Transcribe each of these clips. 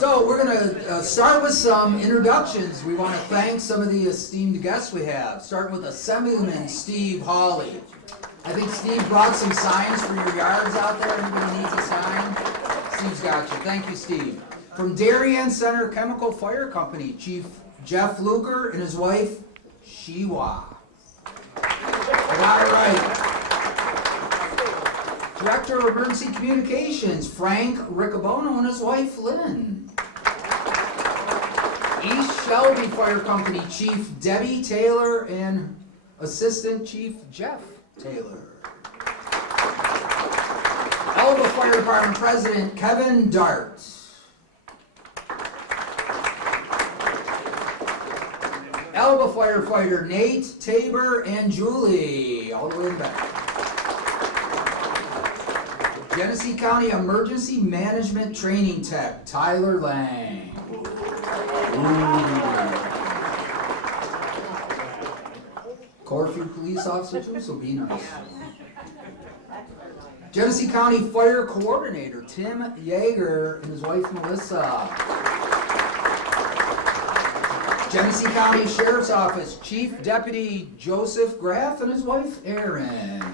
So we're going to start with some introductions. We want to thank some of the esteemed guests we have, starting with Assemblyman Steve Hawley. I think Steve brought some signs for your yards out there. Anybody needs a sign? Steve's got you. Thank you, Steve. From Darien Center Chemical Fire Company, Chief Jeff Luker and his wife, Shiwa. I got it right. Director of Emergency Communications, Frank Riccobono and his wife, Lynn. East Shelby Fire Company, Chief Debbie Taylor and Assistant Chief Jeff Taylor. Elba Fire Department President, Kevin Dart. Elba Firefighter, Nate, Tabor, and Julie, all the way back. Genesee County Emergency Management Training Tech, Tyler Lang. Corfu Police Officer too, so be nice. Genesee County Fire Coordinator, Tim Yeager and his wife Melissa. Genesee County Sheriff's Office, Chief Deputy Joseph Graff and his wife Erin.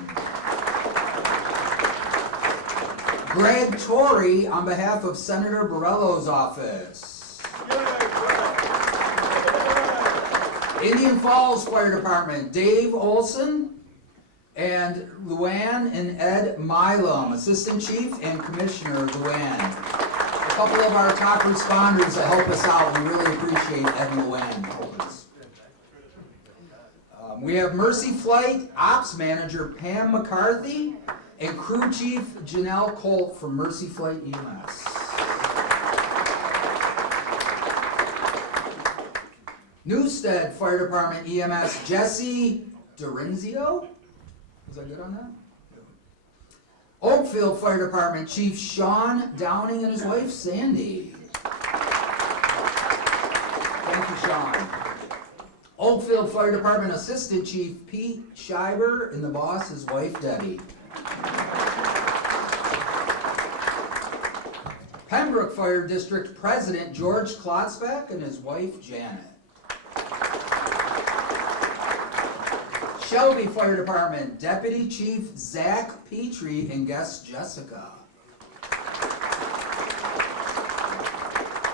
Greg Torrey on behalf of Senator Borrello's office. Indian Falls Fire Department, Dave Olson and Luann and Ed Milam, Assistant Chief and Commissioner Luann. A couple of our top responders that help us out. We really appreciate Ed and Luann helping us. We have Mercy Flight Ops Manager Pam McCarthy and Crew Chief Janelle Colt from Mercy Flight EMS. Newstead Fire Department EMS Jesse Dorinzio. Was I good on that? Oakfield Fire Department Chief Sean Downing and his wife Sandy. Thank you, Sean. Oakfield Fire Department Assistant Chief Pete Schreiber and the boss, his wife Debbie. Pembroke Fire District President George Klotzbeck and his wife Janet. Shelby Fire Department Deputy Chief Zach Petrie and guest Jessica.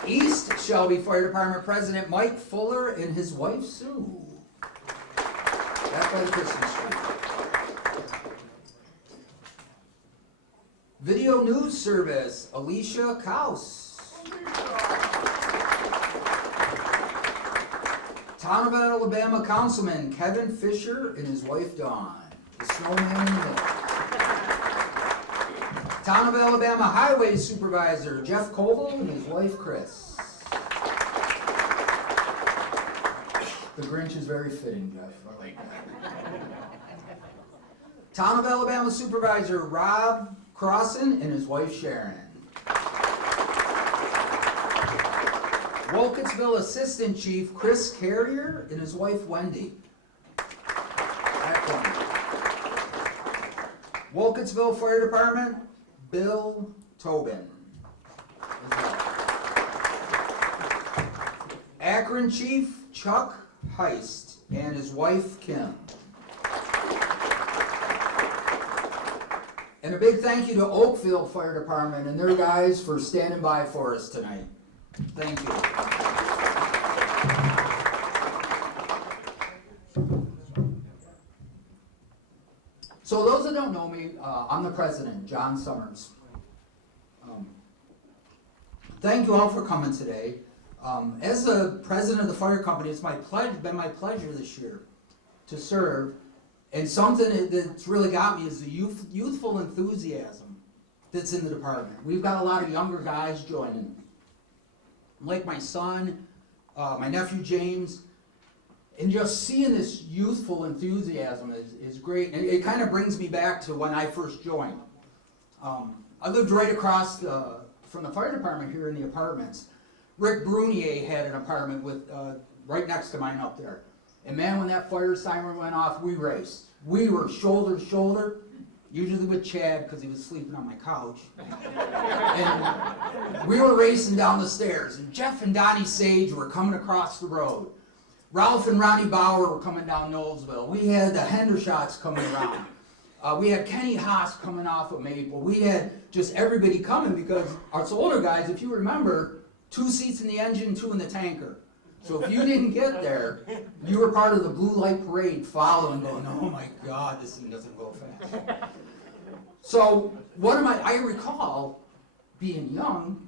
East Shelby Fire Department President Mike Fuller and his wife Sue. That's by the Christmas tree. Video News Service, Alicia Kaus. Town of Alabama Councilman Kevin Fisher and his wife Dawn. The snowman in the middle. Town of Alabama Highway Supervisor Jeff Koval and his wife Chris. The Grinch is very fitting, Jeff. I like that. Town of Alabama Supervisor Rob Crossan and his wife Sharon. Wolcottsville Assistant Chief Chris Carrier and his wife Wendy. Wolcottsville Fire Department Bill Tobin. Akron Chief Chuck Heist and his wife Kim. And a big thank you to Oakfield Fire Department and their guys for standing by for us tonight. Thank you. So those that don't know me, I'm the president, John Summers. Thank you all for coming today. As the president of the fire company, it's been my pleasure this year to serve. And something that's really got me is the youthful enthusiasm that's in the department. We've got a lot of younger guys joining. Like my son, my nephew James, and just seeing this youthful enthusiasm is great. And it kind of brings me back to when I first joined. I lived right across from the fire department here in the apartments. Rick Brunier had an apartment with right next to mine up there. And man, when that fire siren went off, we raced. We were shoulder to shoulder. usually with Chad because he was sleeping on my couch. And we were racing down the stairs, and Jeff and Donnie Sage were coming across the road. Ralph and Ronnie Bauer were coming down Knowlesville. We had the Hendershots coming around. We had Kenny Haas coming off of Maple. We had just everybody coming because us older guys, if you remember, 2 seats in the engine, 2 in the tanker. So if you didn't get there, you were part of the blue light parade following, going, oh my God, this thing doesn't go fast. So I recall being young,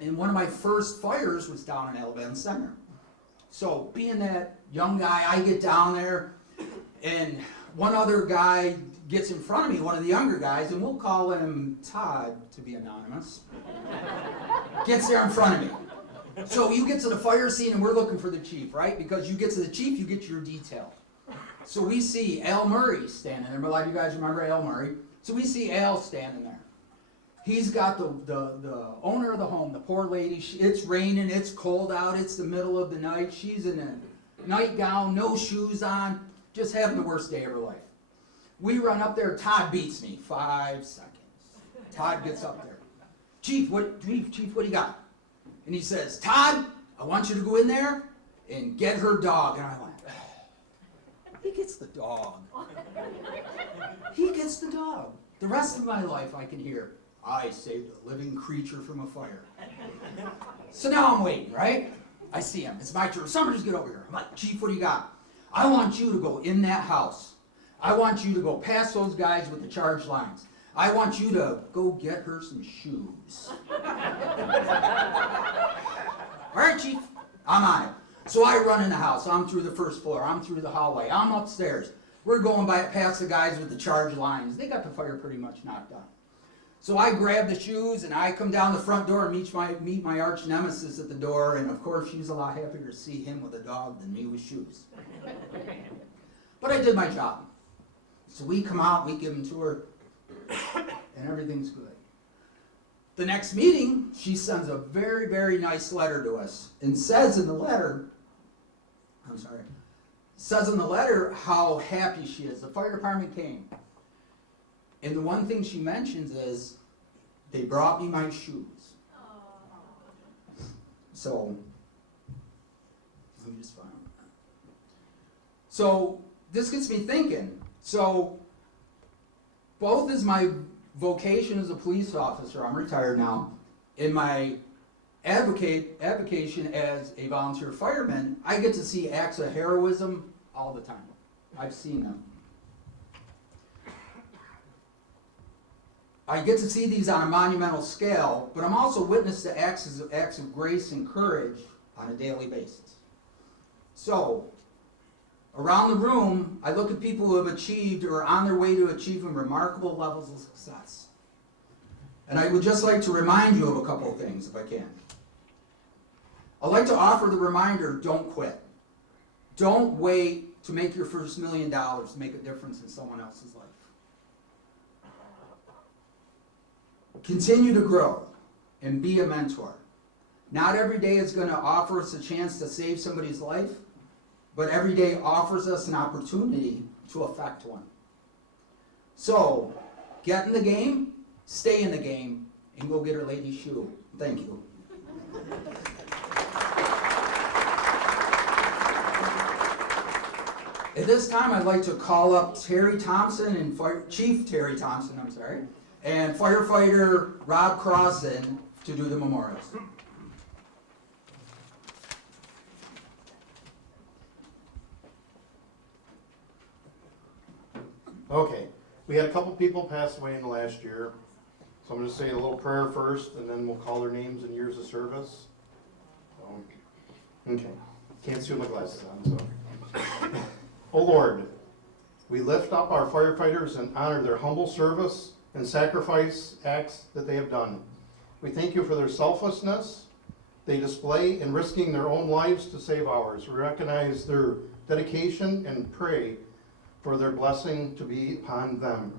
and one of my first fires was down in Alabama Center. So being that young guy, I get down there, and one other guy gets in front of me, one of the younger guys, and we'll call him Todd to be anonymous, gets there in front of me. So you get to the fire scene, and we're looking for the chief, right? Because you get to the chief, you get your detail. So we see Al Murray standing there. A lot of you guys remember Al Murray. So we see Al standing there. He's got the owner of the home, the poor lady. It's raining, it's cold out, it's the middle of the night. She's in a nightgown, no shoes on, just having the worst day of her life. We run up there. Todd beats me 5 seconds. Todd gets up there. Chief, what do you got? And he says, Todd, I want you to go in there and get her dog. And I went, he gets the dog. He gets the dog. The rest of my life I can hear, I saved a living creature from a fire. So now I'm waiting, right? I see him. It's my turn. Somebody just get over here. I'm like, Chief, what do you got? I want you to go in that house. I want you to go past those guys with the charge lines. I want you to go get her some shoes. All right, Chief, I'm on it. So I run in the house. I'm through the first floor. I'm through the hallway. I'm upstairs. We're going past the guys with the charge lines. They got the fire pretty much knocked out. So I grab the shoes, and I come down the front door and meet my arch nemesis at the door, and of course she's a lot happier to see him with a dog than me with shoes. But I did my job. So we come out, we give him to her, and everything's good. The next meeting, she sends a very, very nice letter to us, and says in the letter how happy she is. The fire department came. And the one thing she mentions is, they brought me my shoes. So, let me just find that. So, this gets me thinking. So, both as my vocation as a police officer, I'm retired now, in my avocation as a volunteer fireman, I get to see acts of heroism all the time. I've seen them. I get to see these on a monumental scale, but I'm also witness to acts of grace and courage on a daily basis. So, around the room, I look at people who have achieved or are on their way to achieving remarkable levels of success. And I would just like to remind you of a couple of things, if I can. I'd like to offer the reminder, don't quit. Don't wait to make your first $1 million to make a difference in someone else's life. Continue to grow and be a mentor. Not every day is going to offer us a chance to save somebody's life, but every day offers us an opportunity to affect one. So, get in the game, stay in the game, and go get her lady's shoe. Thank you. At this time, I'd like to call up Terry Thompson and Chief Terry Thompson, and Firefighter Rob Crossan to do the memorials. Okay, we had a couple people pass away in the last year, so I'm going to say a little prayer first, and then we'll call their names and years of service. Okay, can't see with my glasses on, so. Oh Lord, we lift up our firefighters and honor their humble service and sacrifice acts that they have done. We thank you for their selflessness they display in risking their own lives to save ours. We recognize their dedication and pray for their blessing to be upon them.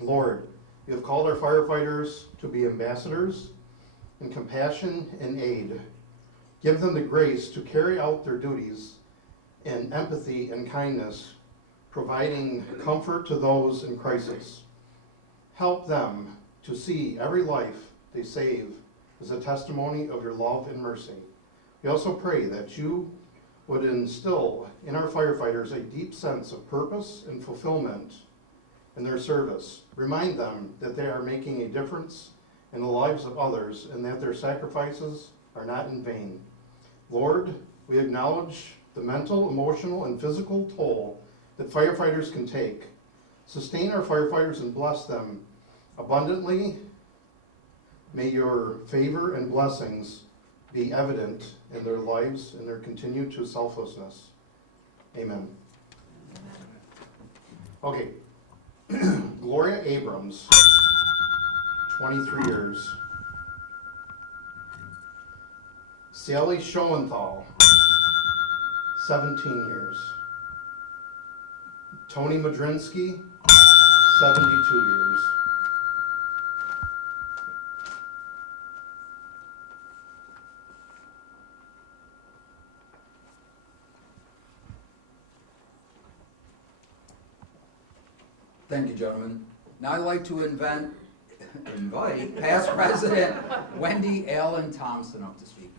Lord, you have called our firefighters to be ambassadors in compassion and aid. Give them the grace to carry out their duties in empathy and kindness. providing comfort to those in crisis. Help them to see every life they save as a testimony of your love and mercy. We also pray that you would instill in our firefighters a deep sense of purpose and fulfillment in their service. Remind them that they are making a difference in the lives of others and that their sacrifices are not in vain. Lord, we acknowledge the mental, emotional, and physical toll that firefighters can take. Sustain our firefighters and bless them abundantly. May your favor and blessings be evident in their lives and their continued to selflessness. Amen. Okay. Gloria Abrams, 23 years. Sally Schoenthal, 17 years. Tony Mudrzynski, 72 years. Thank you, gentlemen. Now I'd like to invite past President Wendy Allen Thompson up to speak.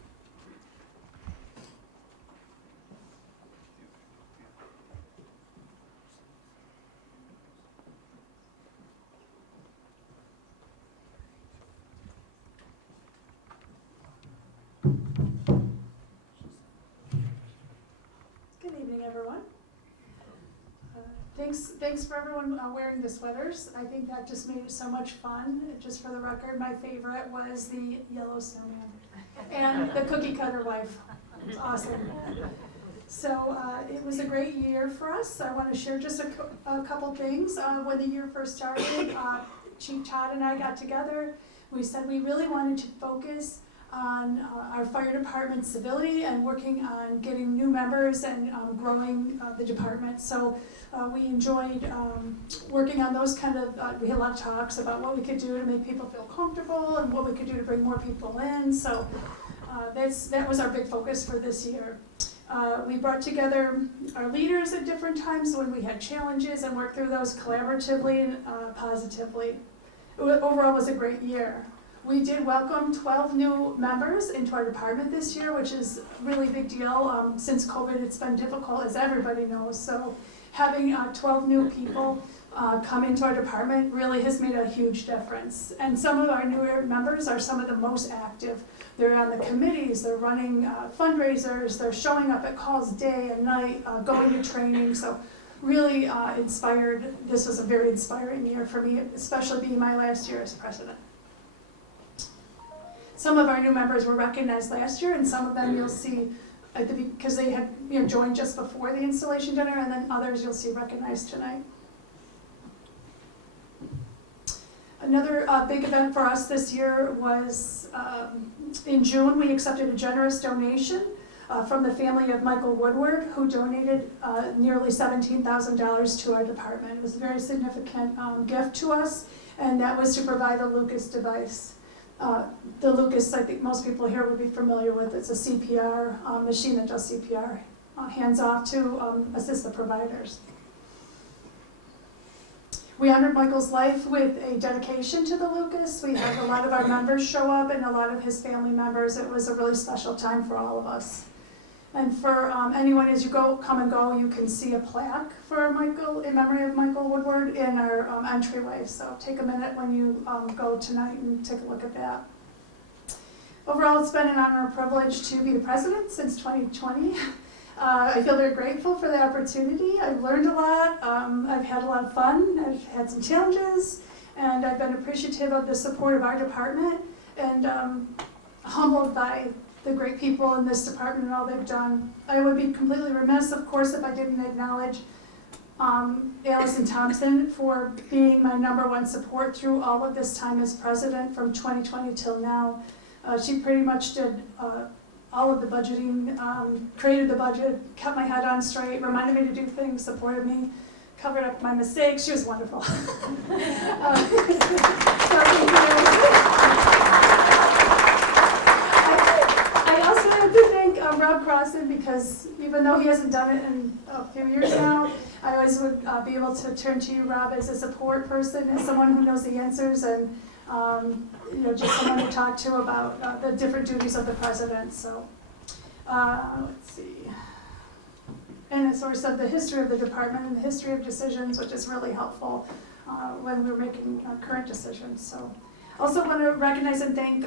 Good evening, everyone. Thanks for everyone wearing the sweaters. I think that just made it so much fun. Just for the record, my favorite was the yellow snowman and the cookie cutter wife. It was awesome. So it was a great year for us. I want to share just a couple things. When the year first started, Chief Todd and I got together. We said we really wanted to focus on our fire department civility and working on getting new members and growing the department. So we enjoyed working on those kind of, we had a lot of talks about what we could do to make people feel comfortable and what we could do to bring more people in. So that was our big focus for this year. We brought together our leaders at different times when we had challenges and worked through those collaboratively and positively. Overall, it was a great year. We did welcome 12 new members into our department this year, which is a really big deal. Since COVID, it's been difficult, as everybody knows. So having 12 new people come into our department really has made a huge difference. And some of our newer members are some of the most active. They're on the committees, they're running fundraisers, they're showing up at calls day and night, going to training. So really inspired. This was a very inspiring year for me, especially being my last year as president. Some of our new members were recognized last year, and some of them you'll see because they had joined just before the installation dinner, and then others you'll see recognized tonight. Another big event for us this year was in June. We accepted a generous donation from the family of Michael Woodward, who donated nearly $17,000 to our department. It was a very significant gift to us, and that was to provide a Lucas device. The Lucas, I think most people here would be familiar with. It's a CPR machine that does CPR, hands off to assist the providers. We honored Michael's life with a dedication to the Lucas. We had a lot of our members show up and a lot of his family members. It was a really special time for all of us. And for anyone, as you come and go, you can see a plaque for Michael, in memory of Michael Woodward, in our entryway. So take a minute when you go tonight and take a look at that. Overall, it's been an honor and privilege to be the president since 2020. I feel very grateful for the opportunity. I've learned a lot. I've had a lot of fun. I've had some challenges, and I've been appreciative of the support of our department and humbled by the great people in this department and all they've done. I would be completely remiss, of course, if I didn't acknowledge Allison Thompson for being my #1 support through all of this time as president from 2020 till now. She pretty much did all of the budgeting, created the budget, kept my head on straight, reminded me to do things, supported me, covered up my mistakes. She was wonderful. So thank you. I also have to thank Rob Crossan, because even though he hasn't done it in a few years now, I always would be able to turn to you, Rob, as a support person, as someone who knows the answers, and just someone to talk to about the different duties of the president. So let's see. And a source of the history of the department and the history of decisions, which is really helpful when we're making current decisions. So also want to recognize and thank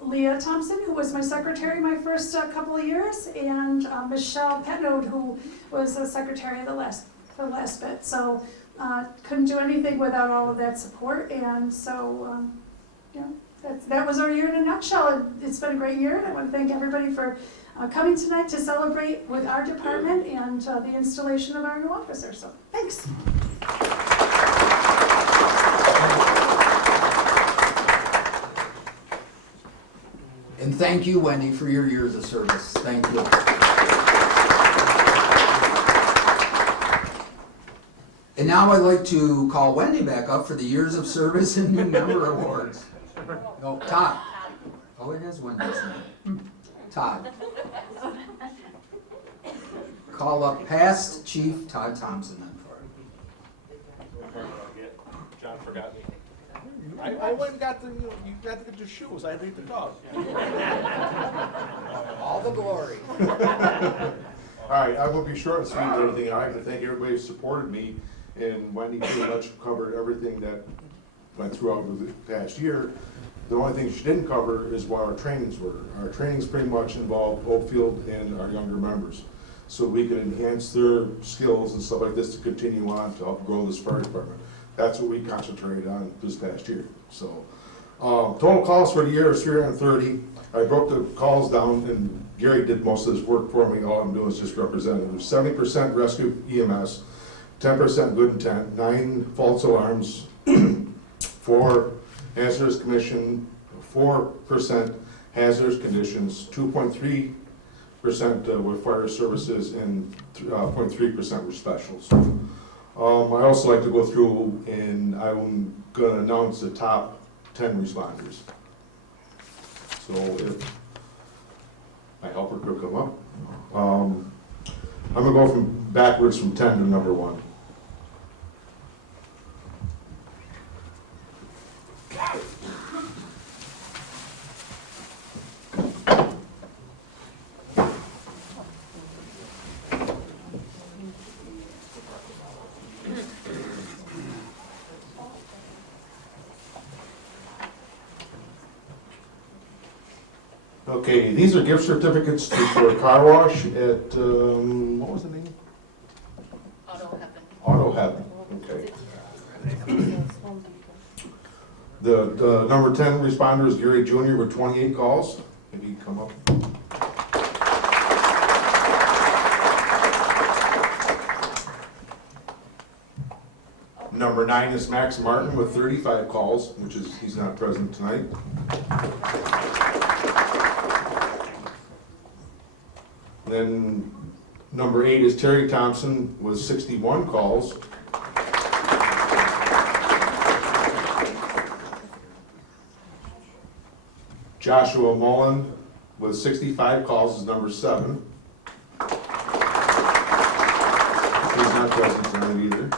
Leah Thompson, who was my secretary my first couple of years, and Michelle Petnode, who was the secretary the last bit. So couldn't do anything without all of that support, and so that was our year in a nutshell. It's been a great year, and I want to thank everybody for coming tonight to celebrate with our department and the installation of our new officer. So thanks. And thank you, Wendy, for your years of service. Thank you. And now I'd like to call Wendy back up for the years of service and new member awards. No, Todd. Oh, it is Wendy's name. Todd. Call up past Chief Todd Thompson then. John forgot me. I went and got you got to get your shoes. I beat the dog. All the glory. All right, I will be short and sweet with everything. I'd like to thank everybody who supported me, and Wendy pretty much covered everything that went throughout the past year. The only thing she didn't cover is what our trainings were. Our trainings pretty much involved Oakfield and our younger members, so we can enhance their skills and stuff like this to continue on to help grow this fire department. That's what we concentrated on this past year. So, total calls for the year is 330. I broke the calls down, and Gary did most of this work for me. All I'm doing is just representing. There's 70% rescue EMS, 10% good intent, 9 false alarms, 4 hazardous commission, 4% hazardous conditions, 2.3% with fire services, and 0.3% with specials. I also like to go through, and I'm going to announce the top 10 responders. So if my helper could come up. I'm going to go from backwards from 10 to number 1. Okay, these are gift certificates for a car wash at, what was the name? Auto Heaven, okay. The number 10 responder is Gary Jr. with 28 calls. Maybe you come up. Number 9 is Max Martin with 35 calls, which is, he's not present tonight. Then number 8 is Terry Thompson with 61 calls. Joshua Mullen with 65 calls is number 7. He's not present tonight either.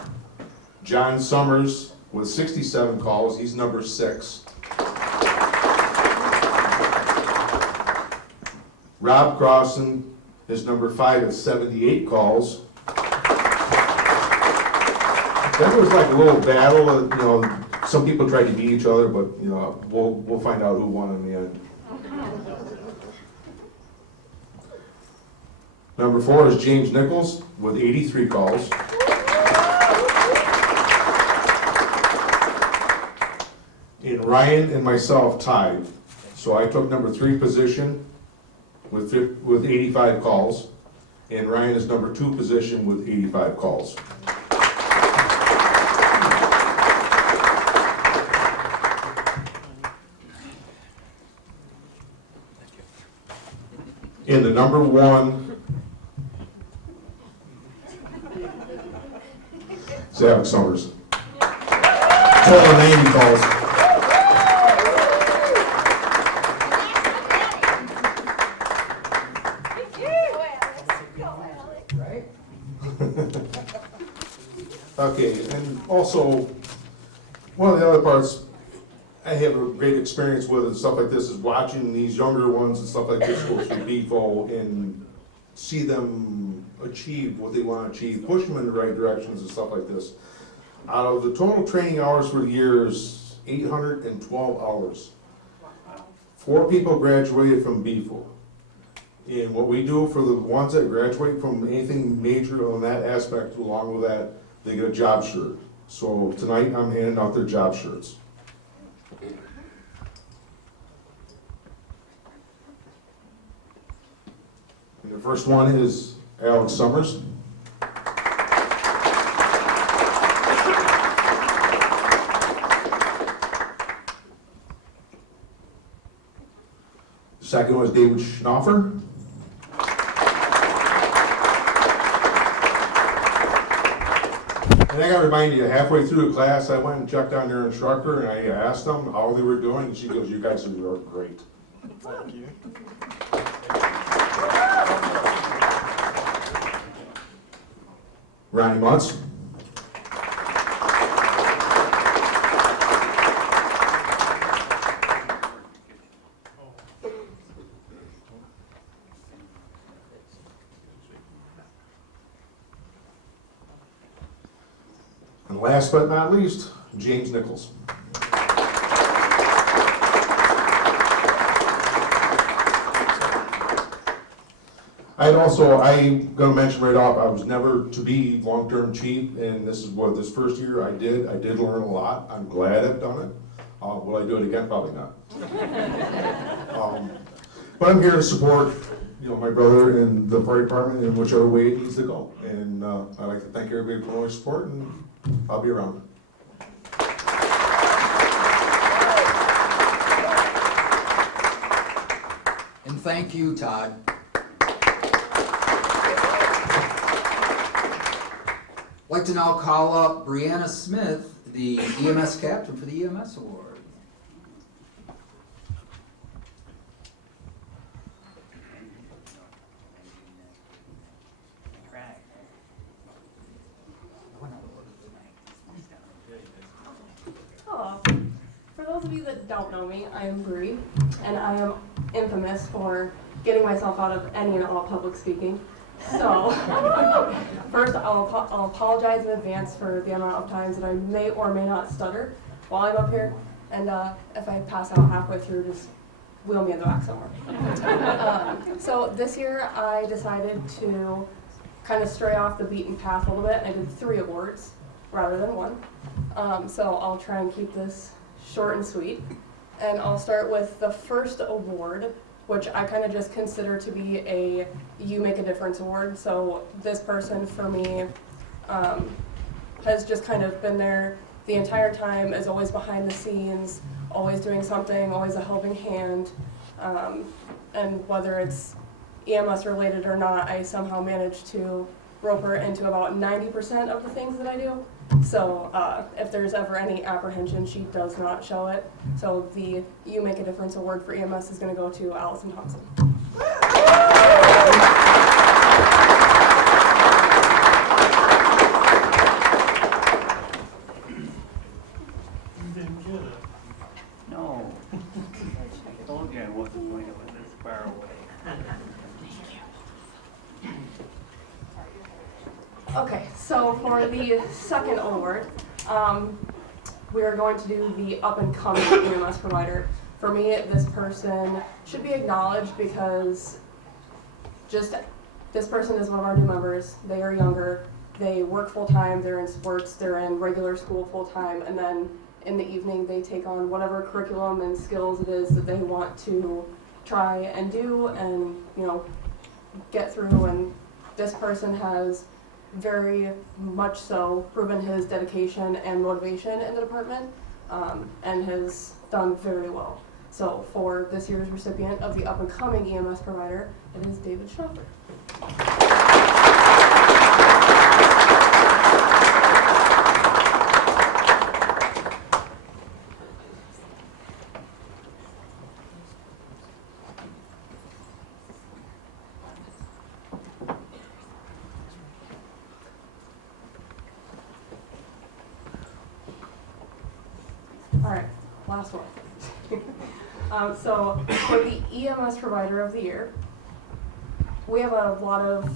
John Summers with 67 calls, he's number 6. Rob Crossan is number 5 at 78 calls. That was like a little battle, some people tried to beat each other, but we'll find out who won in the end. Number 4 is James Nichols with 83 calls. And Ryan and myself tied. So I took number 3 position with 85 calls, and Ryan is number 2 position with 85 calls. In the number 1, is Alex Summers. Total 90 calls. Okay, and also, one of the other parts I have a great experience with and stuff like this is watching these younger ones and stuff like this go through BFO and see them achieve what they want to achieve, push them in the right directions and stuff like this. Out of the total training hours for the year is 812 hours. 4 people graduated from BFO. And what we do for the ones that graduate from anything major on that aspect, along with that, they get a job shirt. So tonight I'm handing out their job shirts. And the first one is Alex Summers. The second one is David Schnoffer. And I gotta remind you, halfway through the class, I went and checked on their instructor and I asked them how they were doing, and she goes, "You guys are great." Thank you. Ronnie Muntz. And last but not least, James Nichols. I'm gonna mention right off, I was never to be long-term chief, and this is what, this first year I did learn a lot. I'm glad I've done it. Will I do it again? Probably not. But I'm here to support, my brother and the fire department in whichever way it needs to go. And I'd like to thank everybody for all their support, and I'll be around. And thank you, Todd. I'd like to now call up Brianna Smith, the EMS captain for the EMS Award. Hello. For those of you that don't know me, I am Bree, and I am infamous for getting myself out of any and all public speaking. So, first I'll apologize in advance for the amount of times that I may or may not stutter while I'm up here, and if I pass out halfway through, just wheel me in the back somewhere. So this year I decided to kind of stray off the beaten path a little bit. I did 3 awards rather than 1. So I'll try and keep this short and sweet. And I'll start with the first award, which I kind of just consider to be a You Make a Difference award. So this person for me has just kind of been there the entire time, is always behind the scenes, always doing something, always a helping hand. And whether it's EMS related or not, I somehow managed to rope her into about 90% of the things that I do. So if there's ever any apprehension, she does not show it. So the You Make a Difference award for EMS is going to go to Allison Thompson. You didn't get it. No. I told you I wasn't going to live this far away. Okay, so for the second award, we are going to do the up-and-coming EMS provider. For me, this person should be acknowledged because just this person is one of our new members. They are younger, they work full-time, they're in sports, they're in regular school full-time, and then in the evening they take on whatever curriculum and skills it is that they want to try and do and, get through. And this person has very much so proven his dedication and motivation in the department, and has done very well. So for this year's recipient of the up-and-coming EMS provider, it is David Schnoffer. last one. So for the EMS Provider of the Year, we have a lot of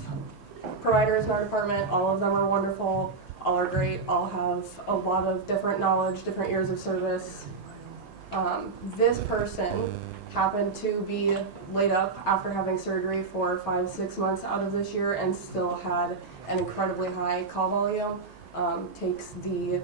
providers in our department. All of them are wonderful, all are great, all have a lot of different knowledge, different years of service. This person happened to be laid up after having surgery for 5-6 months out of this year and still had an incredibly high call volume. Takes the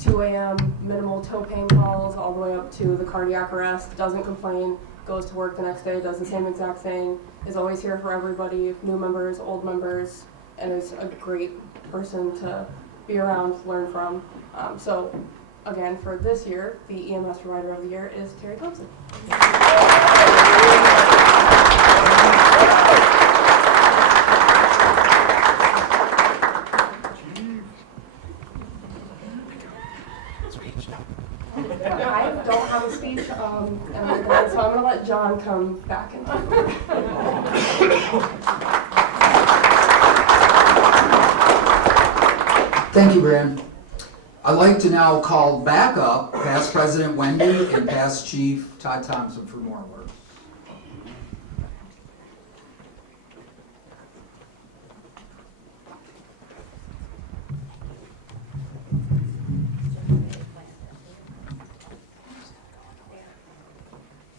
2 a.m. minimal toe pain calls all the way up to the cardiac arrest, doesn't complain, goes to work the next day, does the same exact thing, is always here for everybody, new members, old members, and is a great person to be around, learn from. So again, for this year, the EMS Provider of the Year is Terry Thompson. I don't have a speech, and I'm done, so I'm going to let John come back in. Thank you, Brian. I'd like to now call back up past President Wendy and past Chief Todd Thompson for more work.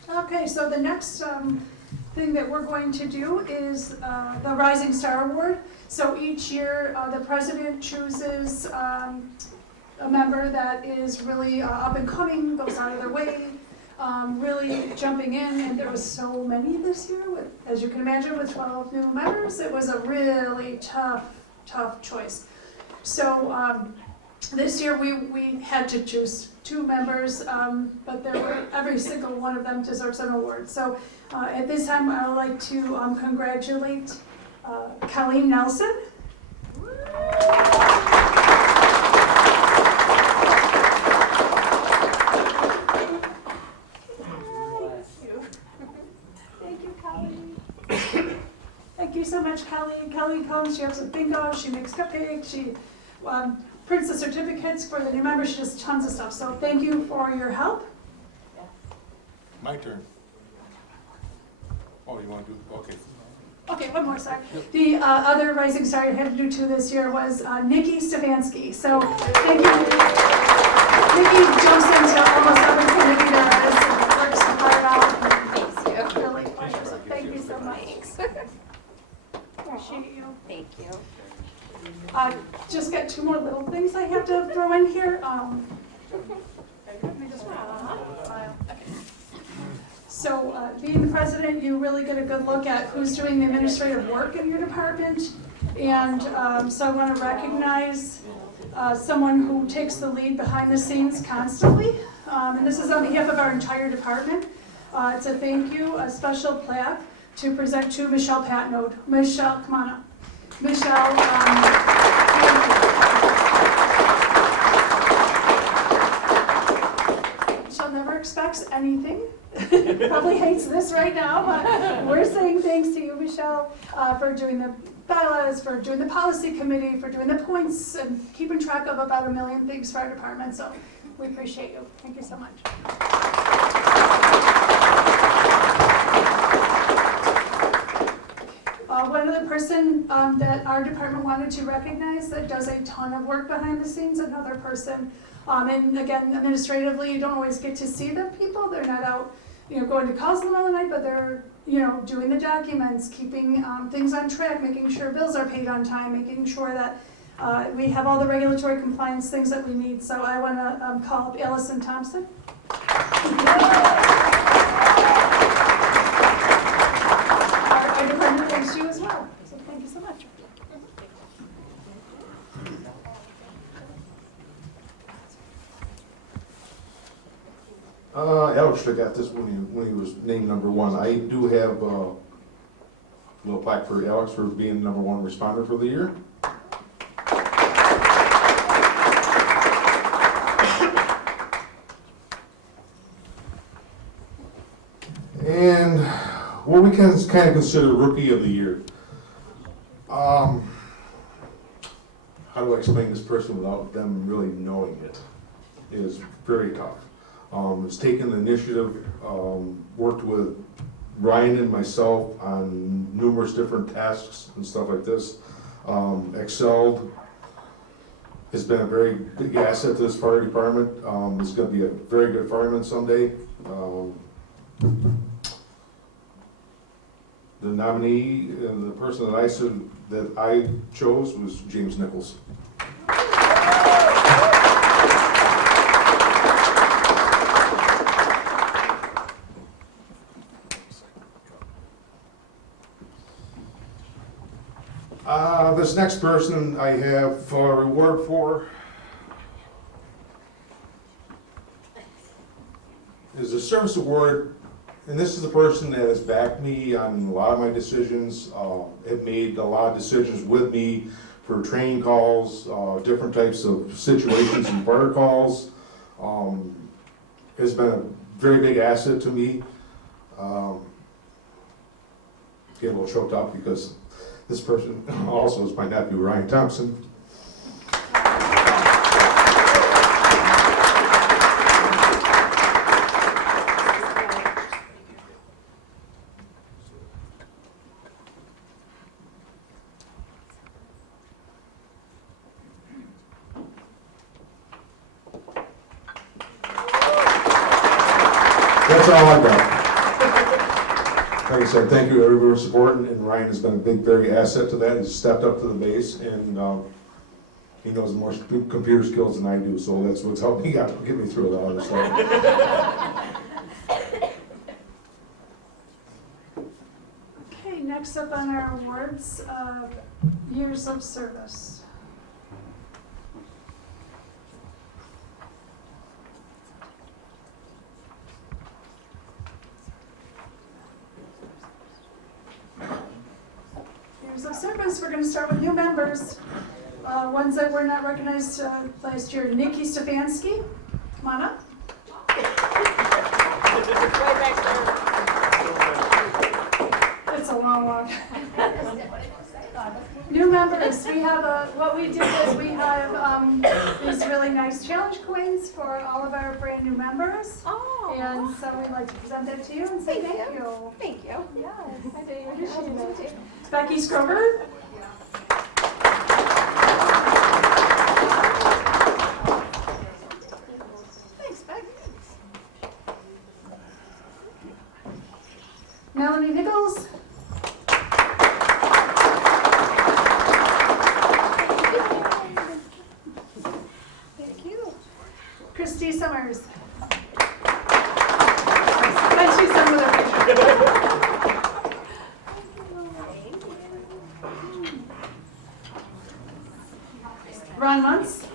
Okay, so the next thing that we're going to do is the Rising Star Award. So each year, the president chooses a member that is really up and coming, goes out of their way, really jumping in, and there was so many this year, as you can imagine, with 12 new members. It was a really tough choice. So this year we had to choose 2 members, but every single one of them deserves an award. So at this time, I would like to congratulate Colleen Nelson. Thank you, Colleen. Thank you so much, Colleen. Colleen comes, she has a bingo, she makes cupcakes, she prints the certificates for the new members, she does tons of stuff. So thank you for your help. My turn. Oh, you want to do, okay. Okay, one more, sorry. The other Rising Star you had to do 2 this year was Nikki Stefanski. So thank you. Nikki jumps into almost every committee there is and works hard out. Thanks, you. Really pleasure, so thank you so much. Appreciate you. Thank you. Just got 2 more little things I have to throw in here. Let me just So being the president, you really get a good look at who's doing the administrative work in your department. And so I want to recognize someone who takes the lead behind the scenes constantly. And this is on behalf of our entire department. It's a thank you, a special plaque to present to Michelle Patnode. Michelle, come on up. Michelle, Michelle never expects anything. Probably hates this right now, but we're saying thanks to you, Michelle, for doing the bylaws, for doing the policy committee, for doing the points, and keeping track of about 1 million things for our department. So we appreciate you. Thank you so much. One other person that our department wanted to recognize that does a ton of work behind the scenes, another person. And again, administratively, you don't always get to see the people. They're not out, going to calls in the middle of the night, but they're, doing the documents, keeping things on track, making sure bills are paid on time, making sure that we have all the regulatory compliance things that we need. So I want to call up Allison Thompson. Our department thanks you as well. So thank you so much. Alex should have got this when he was named number 1. I do have a little plaque for Alex for being number 1 responder for the year. And what we can kind of consider Rookie of the Year. How do I explain this person without them really knowing it? It is very tough. has taken the initiative, worked with Ryan and myself on numerous different tasks and stuff like this. Excelled, has been a very big asset to this fire department. Is gonna be a very good fireman someday. The nominee and the person that I chose was James Nichols. This next person I have a reward for is a service award, and this is the person that has backed me on a lot of my decisions, have made a lot of decisions with me for training calls, different types of situations and fire calls. Has been a very big asset to me. Get a little choked up because this person also is my nephew, Ryan Thompson. That's all I got. Like I said, thank you everybody for supporting, and Ryan has been a big, very asset to that. He's stepped up to the base, and he knows more computer skills than I do, so that's what's helped me out, get me through all this stuff. Okay, next up on our awards, years of service. Years of service, we're gonna start with new members. Ones that were not recognized last year. Nikki Stefanski, come on up. It's a long walk. New members, we have what we did is we have these really nice challenge coins for all of our brand new members. Oh. And so we'd like to present that to you and say thank you. Thank you. Yes, I didn't appreciate it. Becky Scrover. Thanks, Beck. Melanie Nichols. Thank you. Christy Summers. And she's done with her picture. Ron Muntz.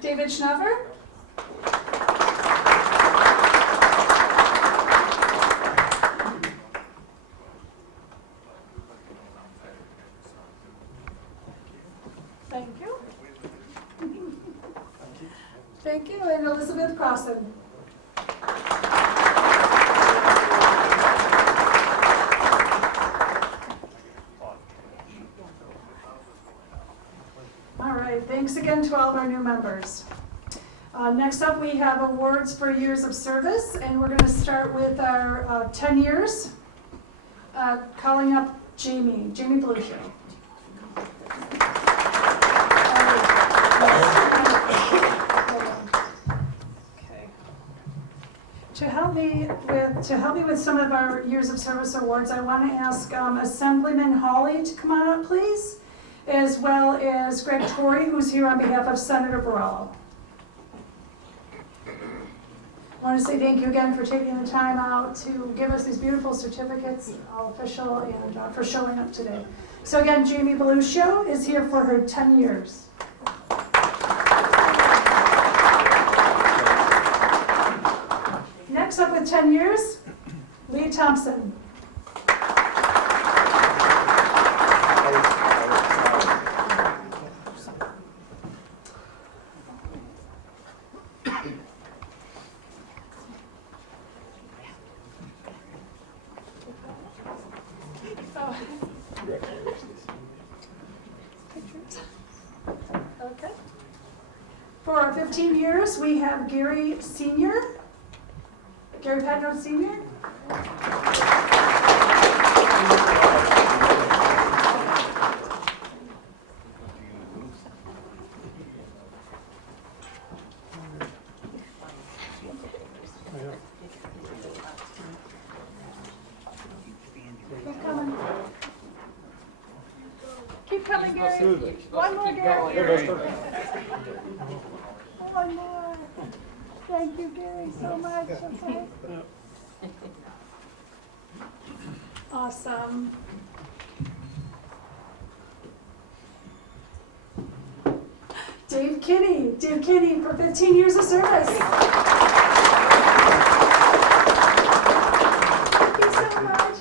David Schnuffer. Thank you. Thank you, and Elizabeth Crossan. All right, thanks again to all of our new members. Next up, we have awards for years of service, and we're going to start with our 10 years. Calling up Jamie Belushi. Okay. To help me with some of our years of service awards, I want to ask Assemblyman Hawley to come on up, please, as well as Greg Torrey, who's here on behalf of Senator Borrello. I want to say thank you again for taking the time out to give us these beautiful certificates, all official, and for showing up today. So again, Jamie Belushi is here for her 10 years. Next up with 10 years, Lee Thompson. For our 15 years, we have Gary Sr., Gary Padron Sr. Keep coming. Keep coming, Gary. One more, Gary. One more. Thank you, Gary, so much. Okay. Awesome. Dave Kinney for 15 years of service. Thank you so much.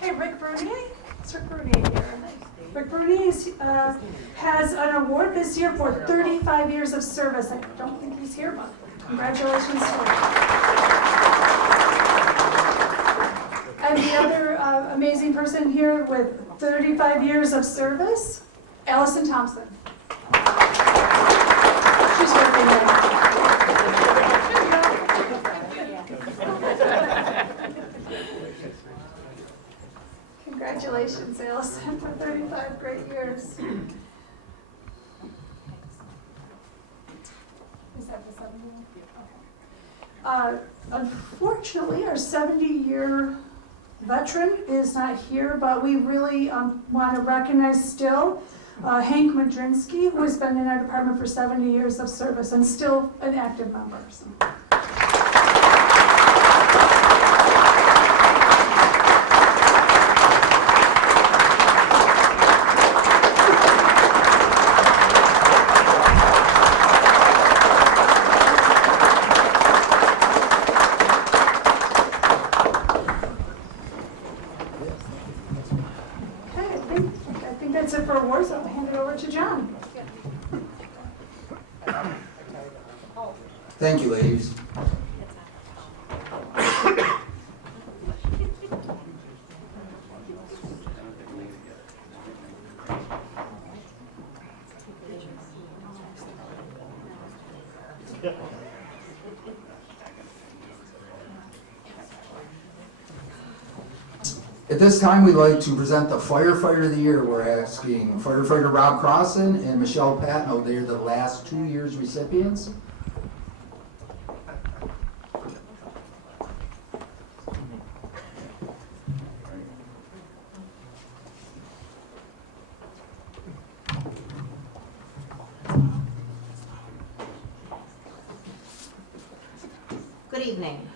Hey, Rick Brunier. It's Rick Brunier here. Rick Brunier has an award this year for 35 years of service. I don't think he's here, but congratulations to him. And the other amazing person here with 35 years of service, Allison Thompson. She's working there. Congratulations, Allison, for 35 great years. Is that the 70? Okay. Unfortunately, our 70-year veteran is not here, but we really want to recognize still Hank Mudrzynski, who has been in our department for 70 years of service and still an active member. So. Thank you, ladies. At this time, we'd like to present the Firefighter of the Year. We're asking Firefighter Rob Crossan and Michelle Patno. They are the last 2 years recipients. Good evening.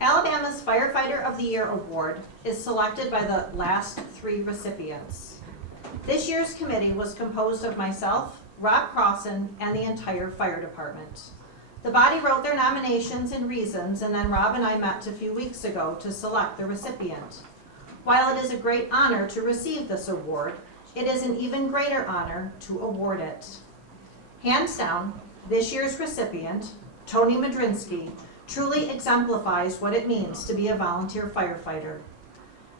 Alabama's Firefighter of the Year Award is selected by the last 3 recipients. This year's committee was composed of myself, Rob Crossan, and the entire fire department. The body wrote their nominations and reasons, and then Rob and I met a few weeks ago to select the recipient. While it is a great honor to receive this award, it is an even greater honor to award it. Hands down, this year's recipient, Tony Mudrzynski, truly exemplifies what it means to be a volunteer firefighter.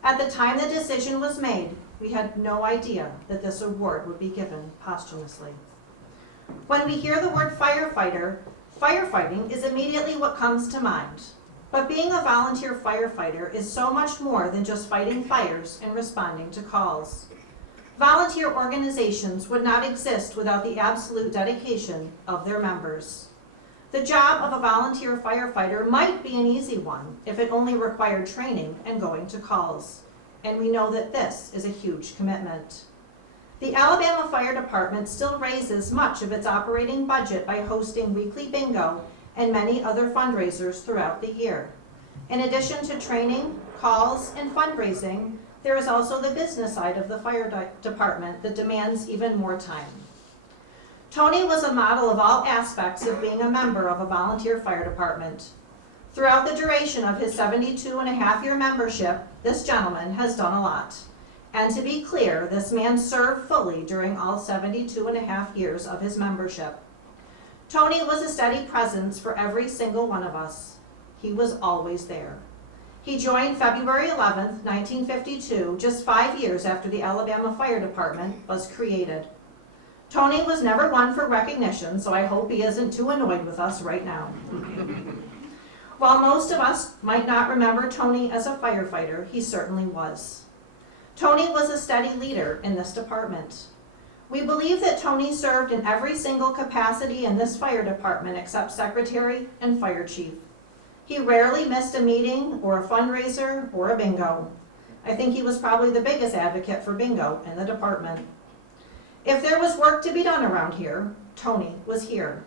At the time the decision was made, we had no idea that this award would be given posthumously. When we hear the word firefighter, firefighting is immediately what comes to mind. But being a volunteer firefighter is so much more than just fighting fires and responding to calls. Volunteer organizations would not exist without the absolute dedication of their members. The job of a volunteer firefighter might be an easy one if it only required training and going to calls. And we know that this is a huge commitment. The Alabama Fire Department still raises much of its operating budget by hosting weekly bingo and many other fundraisers throughout the year. In addition to training, calls, and fundraising, there is also the business side of the fire department that demands even more time. Tony was a model of all aspects of being a member of a volunteer fire department. Throughout the duration of his 72-and-a-half-year membership, this gentleman has done a lot. And to be clear, this man served fully during all 72-and-a-half years of his membership. Tony was a steady presence for every single one of us. He was always there. He joined February 11th, 1952, just 5 years after the Alabama Fire Department was created. Tony was never one for recognition, so I hope he isn't too annoyed with us right now. While most of us might not remember Tony as a firefighter, he certainly was. Tony was a steady leader in this department. We believe that Tony served in every single capacity in this fire department except secretary and fire chief. He rarely missed a meeting or a fundraiser or a bingo. I think he was probably the biggest advocate for bingo in the department. If there was work to be done around here, Tony was here.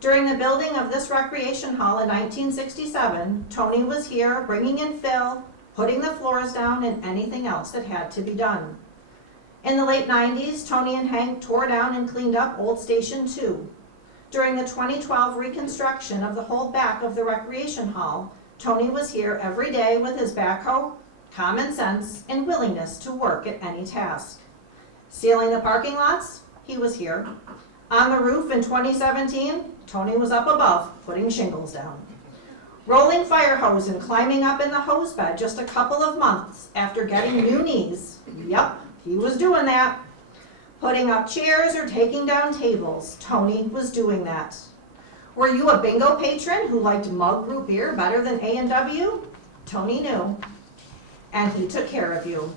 During the building of this recreation hall in 1967, Tony was here bringing in fill, putting the floors down, and anything else that had to be done. In the late 90s, Tony and Hank tore down and cleaned up Old Station 2. During the 2012 reconstruction of the whole back of the recreation hall, Tony was here every day with his backhoe, common sense, and willingness to work at any task. Sealing the parking lots, he was here. On the roof in 2017, Tony was up above, putting shingles down. Rolling fire hose and climbing up in the hose bed just a couple of months after getting new knees. Yep, he was doing that. Putting up chairs or taking down tables, Tony was doing that. Were you a bingo patron who liked mug root beer better than A&W? Tony knew, and he took care of you.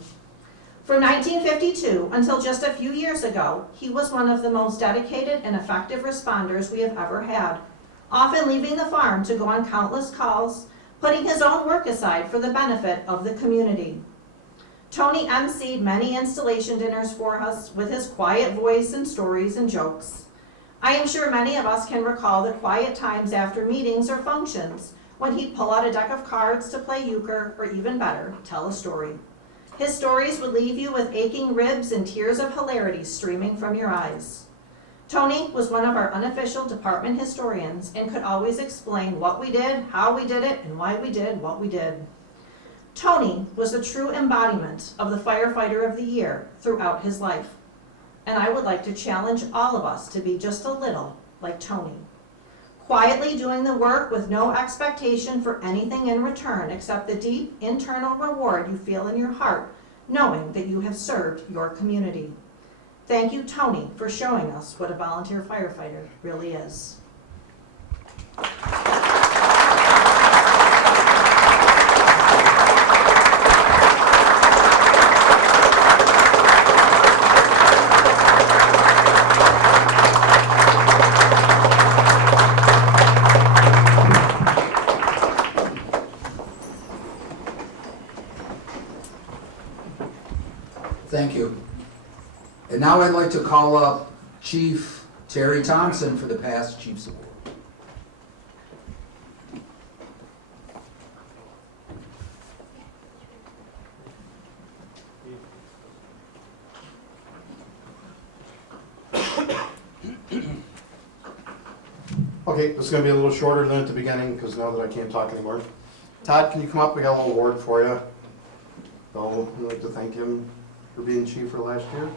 From 1952 until just a few years ago, he was one of the most dedicated and effective responders we have ever had, often leaving the farm to go on countless calls, putting his own work aside for the benefit of the community. Tony emceed many installation dinners for us with his quiet voice and stories and jokes. I am sure many of us can recall the quiet times after meetings or functions when he'd pull out a deck of cards to play euchre, or even better, tell a story. His stories would leave you with aching ribs and tears of hilarity streaming from your eyes. Tony was one of our unofficial department historians and could always explain what we did, how we did it, and why we did what we did. Tony was the true embodiment of the Firefighter of the Year throughout his life. And I would like to challenge all of us to be just a little like Tony. Quietly doing the work with no expectation for anything in return except the deep internal reward you feel in your heart, knowing that you have served your community. Thank you, Tony, for showing us what a volunteer firefighter really is. Thank you. And now I'd like to call up Chief Terry Thompson for the Past Chiefs Award. Okay, this is gonna be a little shorter than at the beginning, because now that I can't talk anymore. Todd, can you come up? We got a little award for you. So, I'd like to thank him for being chief for last year.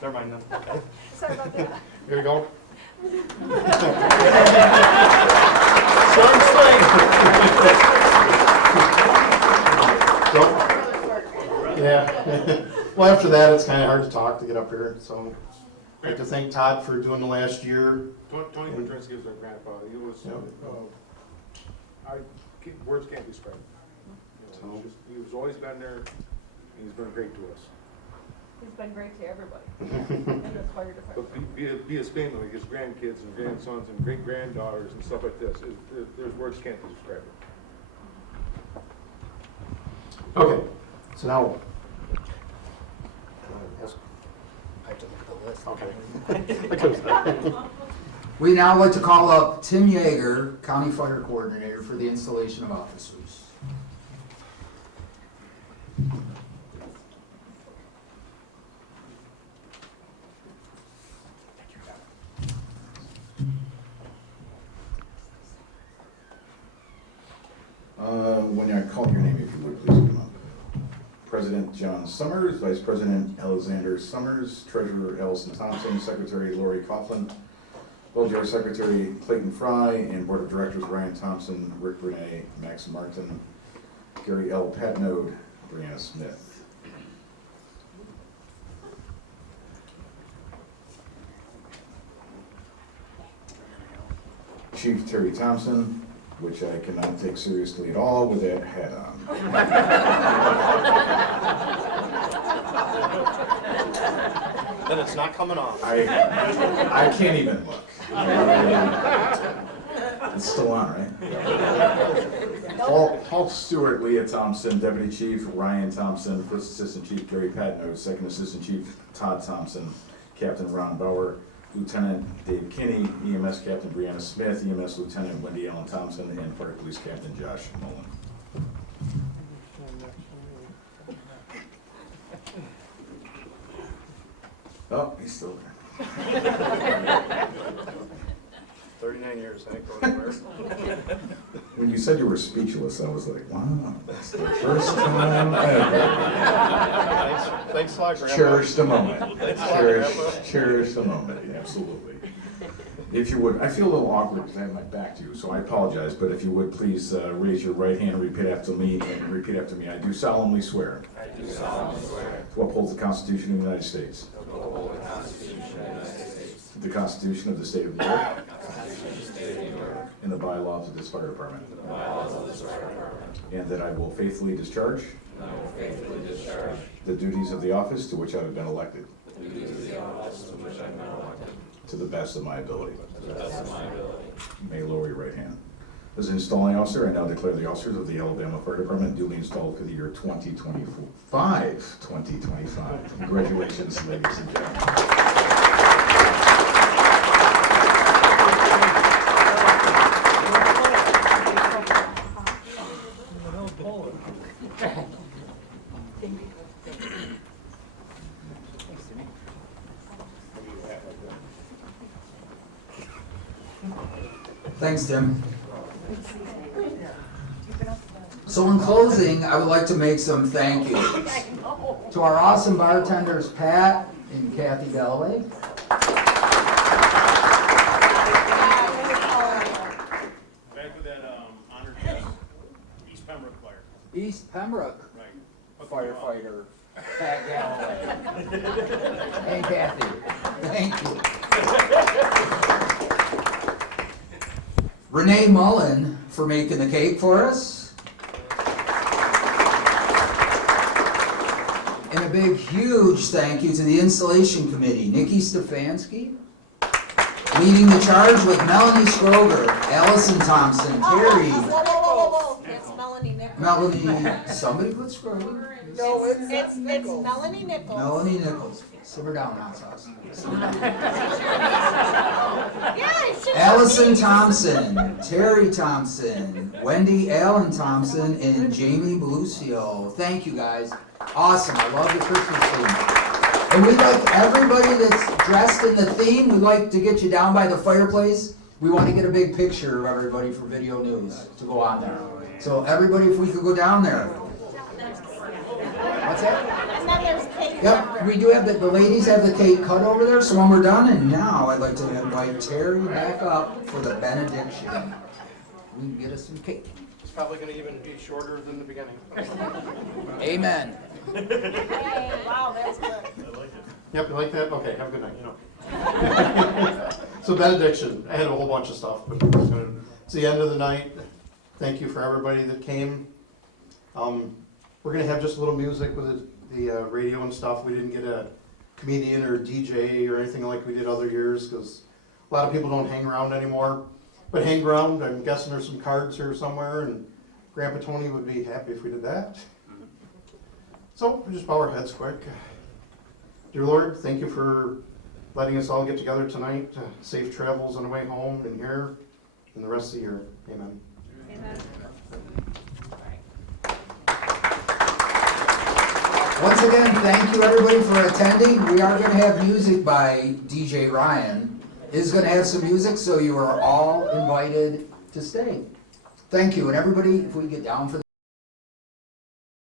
Never mind then. Okay. Sorry about that. Here you go. Yeah. Well, after that, it's kind of hard to talk to get up here, so I'd like to thank Todd for doing the last year. Tony Mudrzynski is our grandfather. He was, words can't describe him. You know, he was always been there, and he's been great to us. He's been great to everybody in this fire department. But be his family, like his grandkids and grandsons and great granddaughters and stuff like this. There's words can't describe it. Okay, so now. I have to look at the list. Okay. We now like to call up Tim Yeager, County Fire Coordinator, for the installation of officers. When I call your name, if you would, please come up. President President John Summers, Vice President Alexander Summers, Treasurer Allison Thompson, Secretary Lori Coughlin, LGR Secretary Clayton Fry, and Board of Directors Ryan Thompson, Rick Renee, Max Martin, Gary L. Patnode, Brianna Smith. Chief Terry Thompson, which I cannot take seriously at all with that hat on. Then it's not coming off. I can't even look. It's still on, right? Paul Stewart, Leah Thompson, Deputy Chief Ryan Thompson, First Assistant Chief Gary Patnode, Second Assistant Chief Todd Thompson, Captain Ron Bauer, Lieutenant Dave Kinney, EMS Captain Brianna Smith, EMS Lieutenant Wendy Allen Thompson, and Fire Police Captain Josh Mullen. Oh, he's still there. 39 years, I ain't going nowhere. When you said you were speechless, I was like, wow, that's the first time ever. Thanks a lot, Grandma. Cherish the moment. Cherish the moment, absolutely. If you would, I feel a little awkward because I have my back to you, so I apologize, but if you would please raise your right hand and repeat after me. I do solemnly swear. I do solemnly swear. To uphold the Constitution of the United States. To uphold the Constitution of the United States. The Constitution of the State of New York. And the bylaws of this fire department. And that I will faithfully discharge. The duties of the office to which I have been elected. To the best of my ability. You may lower your right hand. As an installing officer, I now declare the officers of the Alabama Fire Department duly installed for the year 2025. Congratulations, ladies and gentlemen. Thanks, Tim. So in closing, I would like to make some thank yous to our awesome bartenders, Pat and Kathy Galloway. Back to that honored guest, East Pembroke Fire. East Pembroke Right. Firefighter, Pat Galloway. Hey, Kathy. Thank you. Renee Mullen for making the cake for us. And a big, huge thank you to the installation committee, Nikki Stefanski, leading the charge with Melanie Scroger, Allison Thompson, Terry, It's Melanie Nichols. Melanie, somebody put Scroger? No, it's Melanie Nichols. Melanie Nichols. Simmer down, hot sauce. Allison Thompson, Terry Thompson, Wendy Allen Thompson, and Jamie Belucio. Thank you guys. Awesome. I love the Christmas theme. And we'd like everybody that's dressed in the theme, we'd like to get you down by the fireplace. We want to get a big picture of everybody for video news to go on there. So everybody, if we could go down there. What's that? And then there's cake. Yep, we do have the ladies have the cake cut over there, so when we're done, and now I'd like to invite Terry back up for the benediction. We can get us some cake. It's probably going to even be shorter than the beginning. Amen. Hey, wow, that's good. Yep, you like that? Okay, have a good night. So benediction, I had a whole bunch of stuff, but it's the end of the night. Thank you for everybody that came. We're gonna have just a little music with the radio and stuff. We didn't get a comedian or DJ or anything like we did other years because a lot of people don't hang around anymore. But hang around, I'm guessing there's some cards here somewhere, and Grandpa Tony would be happy if we did that. So we'll just bow our heads quick. Dear Lord, thank you for letting us all get together tonight. Safe travels on the way home and here and the rest of the year. Amen. Amen. Once again, thank you everybody for attending. We are going to have music by DJ Ryan. Is going to have some music, so you are all invited to stay. Thank you, and everybody, if we get down for